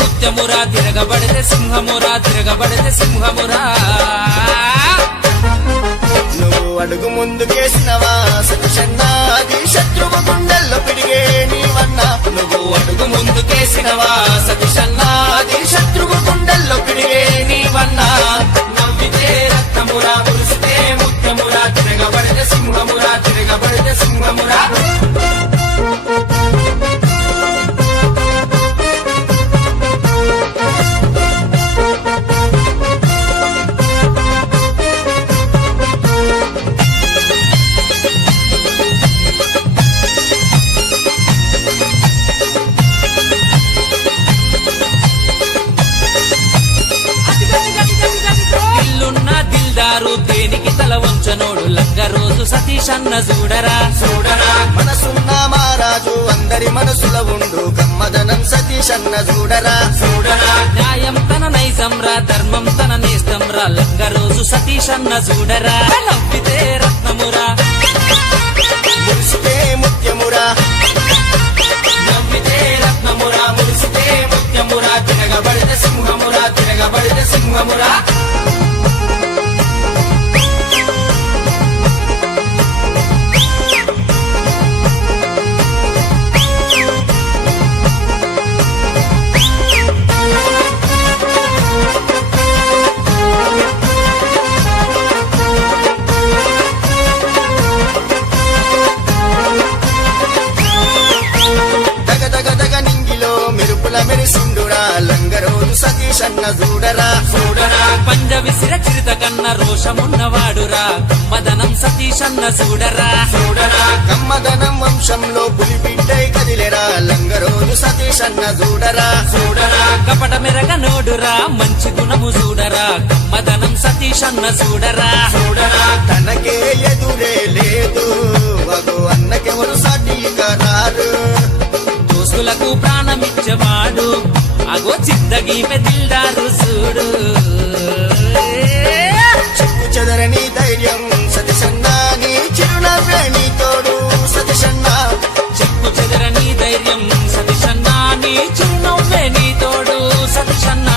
ముత్యమురా తిరగబడితే సింహమురా తిరగబడితే సింహమురా నువ్వు అడుగు ముందుకేసినవా సతీషన్నా అది శత్రువు గుండెల్లో పిడిగే నీవన్నా నువ్వు అడుగు ముందుకేసినవా సతీషన్నా అది శత్రువు గుండెల్లో పిడిగే నీవన్నా నవ్వితే రక్తమురా మురిసితే ముత్యమురా తిరగబడితే సింహమురా తిరగబడితే సింహమురా దేనికి తల వంచనోడు లంగ రోజు సతీషన్న చూడరా చూడరా మనసున్న మహారాజు అందరి మనసుల ఉండు కమ్మదనం సతీషన్న చూడరా చూడరా న్యాయం తన నైజంరా ధర్మం తన నేస్తంరా లంగ రోజు సతీషన్న చూడరా నవ్వితే రత్నమురా మురిసితే ముత్యమురా నవ్వితే రత్నమురా మురిసితే ముత్యమురా తిరగబడితే సింహమురా తిరగబడితే సింహమురా మెరిసిండురా లంగరోజు సతీషన్న చూడరా చూడరా పంజ విసిర చిరుత కన్న రోషమున్నవాడురా కమ్మదనం సతీషన్న చూడరా చూడరా కమ్మదనం వంశంలో పులి బిడ్డై కదిలేరా లంగరోజు సతీషన్న చూడరా చూడరా కపట మెరగ నోడురా మంచి గుణము చూడరా కమ్మదనం సతీషన్న చూడరా చూడరా తనకే ఎదురే లేదు వగు అన్నకెవరు సాటిగా రారు దోస్తులకు ప్రాణమిచ్చవాడు అగో చిత్తగి పెదిల్దారు చూడు చెక్కు చెదరని ధైర్యం సతీషన్నా నీ చిరునవ్వే నీ తోడు సతీషన్నా చెక్కు చెదరని ధైర్యం సతీషన్నా నీ చిరునవ్వే నీ తోడు సతీషన్నా